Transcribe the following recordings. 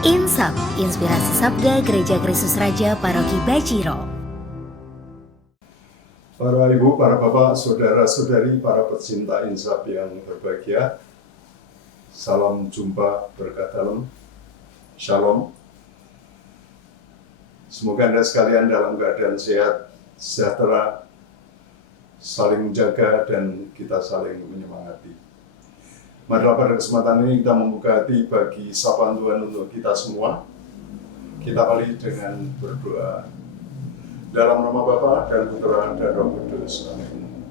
Insap, Inspirasi Sabda Gereja Kristus Raja Paroki Bajiro. Para ibu, para bapak, saudara-saudari, para pecinta insap yang berbahagia, salam jumpa berkat dalam, shalom. Semoga Anda sekalian dalam keadaan sehat, sejahtera, saling menjaga, dan kita saling menyemangati. Marilah pada kesempatan ini kita membuka hati bagi sapaan Tuhan untuk kita semua. Kita awali dengan berdoa. Dalam nama Bapa dan Putra dan Roh Kudus. Amin.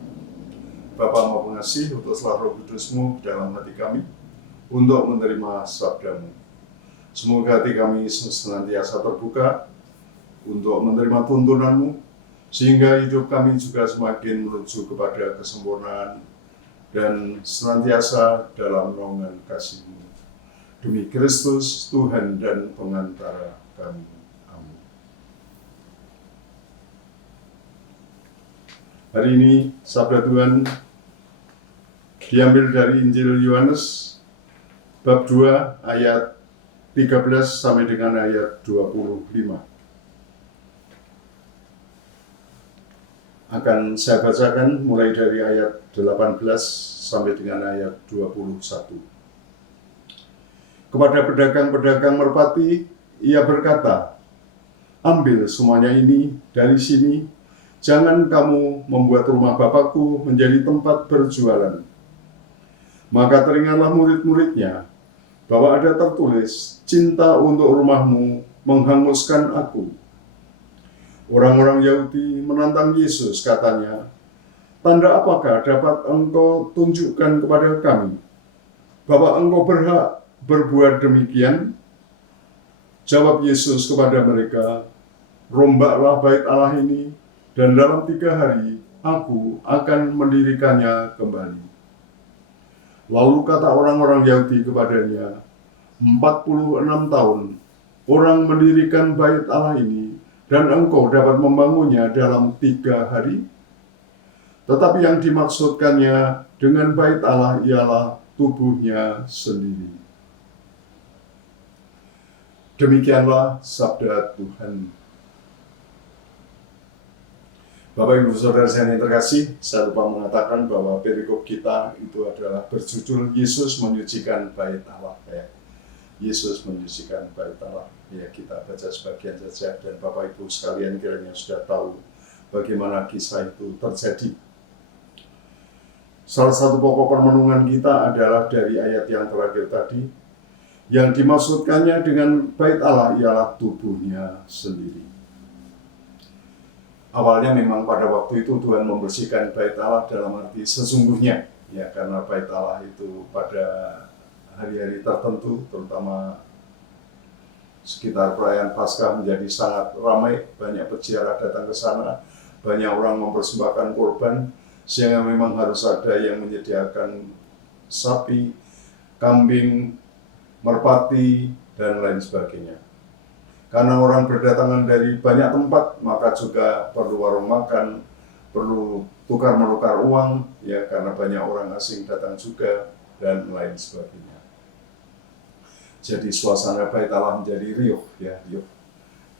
Bapa Maha Pengasih, utuslah Roh Kudus-Mu dalam hati kami untuk menerima sabda-Mu. Semoga hati kami senantiasa terbuka untuk menerima tuntunan-Mu, sehingga hidup kami juga semakin menuju kepada kesempurnaan dan senantiasa dalam naungan kasih-Mu. Demi Kristus, Tuhan dan pengantara kami. Amin. Hari ini sabda Tuhan diambil dari Injil Yohanes bab 2 ayat 13 sampai dengan ayat 25. Akan saya bacakan mulai dari ayat 18 sampai dengan ayat 21. Kepada pedagang-pedagang merpati, ia berkata, "Ambil semuanya ini dari sini, jangan kamu membuat rumah Bapakku menjadi tempat berjualan." Maka teringatlah murid-muridnya bahwa ada tertulis, "Cinta untuk rumahmu menghanguskan aku." Orang-orang Yahudi menantang Yesus, katanya, "Tanda apakah dapat engkau tunjukkan kepada kami bahwa engkau berhak berbuat demikian?" Jawab Yesus kepada mereka, "Rombaklah bait Allah ini, dan dalam 3 hari aku akan mendirikannya kembali." Lalu kata orang-orang Yahudi kepadanya, 46 tahun orang mendirikan bait Allah ini, dan engkau dapat membangunnya dalam 3 hari? Tetapi yang dimaksudkannya dengan bait Allah ialah tubuhnya sendiri. Demikianlah sabda Tuhan. Bapak Ibu Saudara saya yang terkasih, saya lupa mengatakan bahwa perikop kita itu adalah berjudul Yesus menyucikan bait Allah. Yesus menyucikan bait Allah. Ya, kita baca sebagian saja, dan Bapak Ibu sekalian kiranya sudah tahu bagaimana kisah itu terjadi. Salah satu pokok permenungan kita adalah dari ayat yang terakhir tadi, yang dimaksudkannya dengan bait Allah ialah tubuhnya sendiri. Awalnya memang pada waktu itu Tuhan membersihkan bait Allah dalam arti sesungguhnya, ya, karena bait Allah itu pada hari-hari tertentu, terutama sekitar perayaan Paskah, menjadi sangat ramai, banyak peziarah datang ke sana, banyak orang mempersembahkan korban, sehingga memang harus ada yang menyediakan sapi, kambing, merpati, dan lain sebagainya. Karena orang berdatangan dari banyak tempat, maka juga perlu warung makan, perlu tukar-menukar uang, ya, karena banyak orang asing datang juga, dan lain sebagainya. Jadi suasana bait Allah menjadi riuh,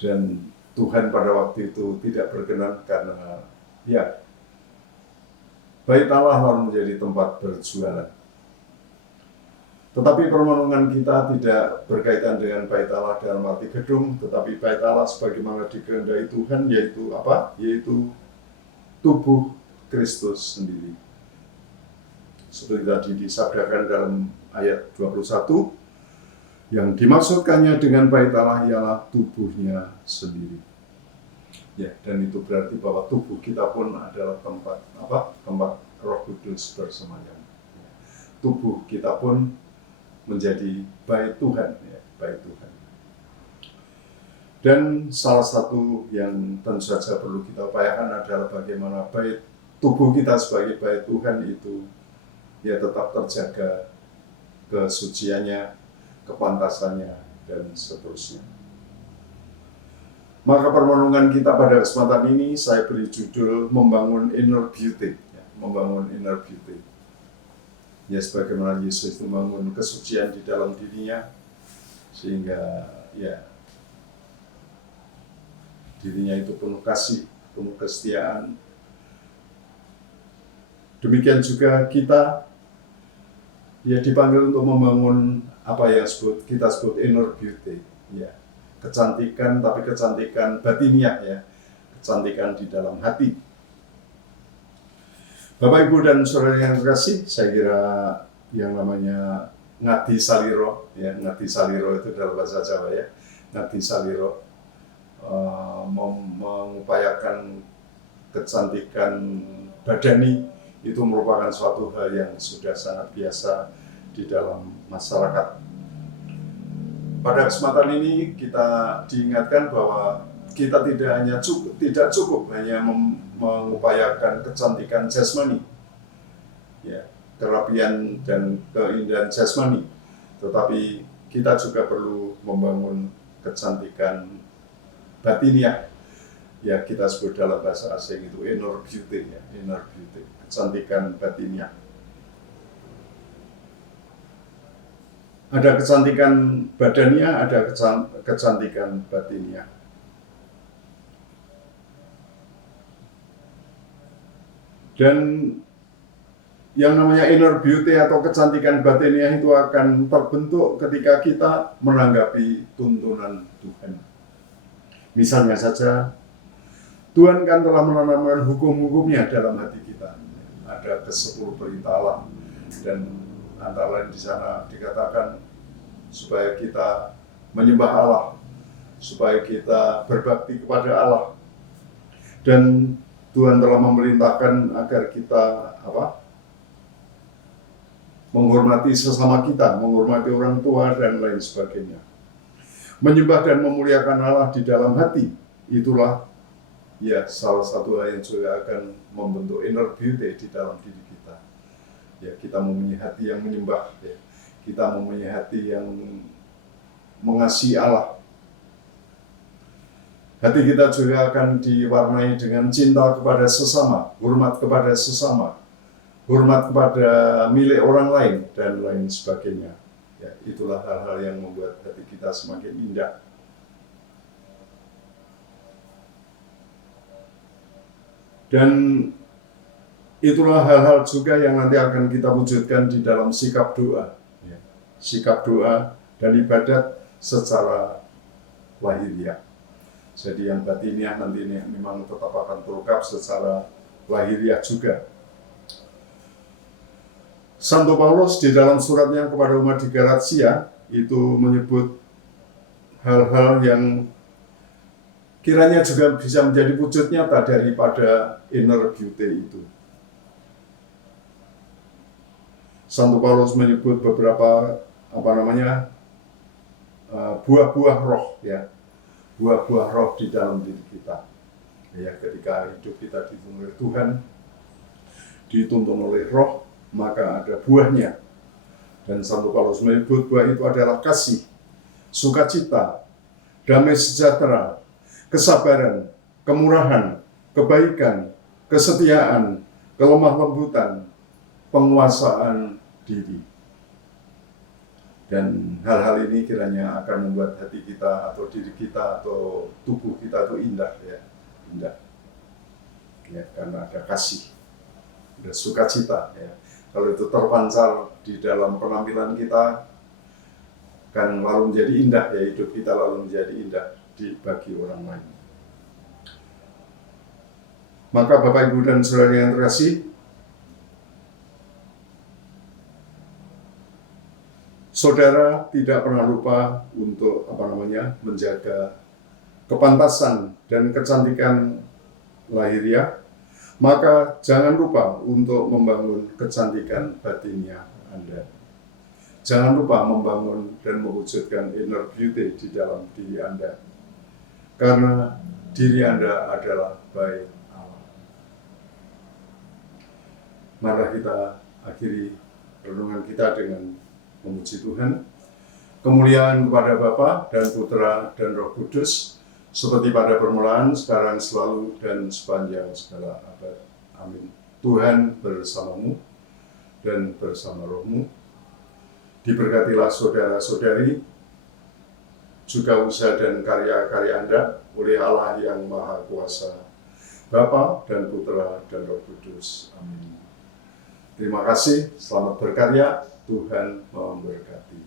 dan Tuhan pada waktu itu tidak berkenan karena, ya, bait Allah lalu menjadi tempat berjualan. Tetapi permenungan kita tidak berkaitan dengan bait Allah dalam arti gedung, tetapi bait Allah sebagaimana dikehendaki Tuhan, yaitu apa? Yaitu tubuh Kristus sendiri. Seperti tadi disabdakan dalam ayat 21, yang dimaksudkannya dengan bait Allah ialah tubuhnya sendiri. Ya, dan itu berarti bahwa tubuh kita pun adalah tempat apa? Tempat Roh Kudus bersemayam. Tubuh kita pun menjadi bait Tuhan, ya, bait Tuhan. Dan salah satu yang tentu saja perlu kita upayakan adalah bagaimana bait tubuh kita sebagai bait Tuhan itu, ya, tetap terjaga kesuciannya, kepantasannya, dan seterusnya. Maka permenungan kita pada kesempatan ini saya beri judul Membangun Inner Beauty. Membangun Inner Beauty. Ya sebagaimana Yesus itu membangun kesucian di dalam dirinya, sehingga ya dirinya itu penuh kasih, penuh kesetiaan. Demikian juga kita ya dipanggil untuk membangun apa yang kita sebut inner beauty, ya kecantikan, tapi kecantikan batiniah, ya kecantikan di dalam hati. Bapak, Ibu, dan saudara yang terkasih, saya kira yang namanya ngadi saliro, ya ngadi saliro itu dalam bahasa Jawa, ya ngadi saliro, mengupayakan kecantikan badani itu merupakan suatu hal yang sudah sangat biasa di dalam masyarakat. Pada kesempatan ini kita diingatkan bahwa kita tidak cukup hanya mengupayakan kecantikan jasmani, ya, kerapian dan keindahan jasmani, tetapi kita juga perlu membangun kecantikan batiniah, ya kita sebut dalam bahasa asing itu inner beauty, ya inner beauty, kecantikan batiniah. Ada kecantikan badania, ada kecantikan batiniah. Dan yang namanya inner beauty atau kecantikan batiniah itu akan terbentuk ketika kita menanggapi tuntunan Tuhan. Misalnya saja, Tuhan kan telah menanamkan hukum-hukumnya dalam hati kita. Ada ke-10 perintah Allah, dan antara lain di sana dikatakan supaya kita menyembah Allah, supaya kita berbakti kepada Allah, dan Tuhan telah memerintahkan agar kita menghormati sesama kita, menghormati orang tua dan lain sebagainya. Menyembah dan memuliakan Allah di dalam hati, itulah ya salah satu hal yang juga akan membentuk inner beauty di dalam diri kita. Ya, kita mempunyai hati yang menyembah, ya. Kita mempunyai hati yang mengasihi Allah. Hati kita juga akan diwarnai dengan cinta kepada sesama, hormat kepada sesama, hormat kepada milik orang lain, dan lain sebagainya. Ya, itulah hal-hal yang membuat hati kita semakin indah. Dan itulah hal-hal juga yang nanti akan kita wujudkan di dalam sikap doa. Ya, sikap doa dan ibadat secara lahiriah. Jadi yang batiniah nanti ini memang tetap akan terungkap secara lahiriah juga. Santo Paulus di dalam suratnya kepada umat di Galatia itu menyebut hal-hal yang kiranya juga bisa menjadi wujud nyata daripada inner beauty itu. Santo Paulus menyebut beberapa buah-buah roh, ya, buah-buah roh di dalam diri kita. Ya, ketika hidup kita dituntun oleh Tuhan, dituntun oleh roh, maka ada buahnya. Dan Santo Paulus menyebut buah itu adalah kasih, sukacita, damai sejahtera, kesabaran, kemurahan, kebaikan, kesetiaan, kelemah lembutan, penguasaan diri. Dan hal-hal ini kiranya akan membuat hati kita atau diri kita atau tubuh kita itu indah, ya, indah. Ya, karena ada kasih, ada sukacita, ya. Kalau itu terpancar di dalam penampilan kita, kan lalu menjadi indah, ya, hidup kita lalu menjadi indah bagi orang lain. Maka Bapak, Ibu, dan saudara yang terkasih, saudara tidak pernah lupa untuk menjaga kepantasan dan kecantikan lahiriah, maka jangan lupa untuk membangun kecantikan batiniah Anda. Jangan lupa membangun dan mewujudkan inner beauty di dalam diri Anda, karena diri Anda adalah baik Allah. Mari kita akhiri renungan kita dengan memuji Tuhan. Kemuliaan kepada Bapa dan Putra dan Roh Kudus, seperti pada permulaan, sekarang, selalu, dan sepanjang segala abad. Amin. Tuhan bersamamu, dan bersama rohmu. Diberkatilah saudara-saudari, juga usaha dan karya-karya Anda oleh Allah yang Maha Kuasa, Bapa dan Putra dan Roh Kudus. Amin. Terima kasih, selamat berkarya, Tuhan memberkati.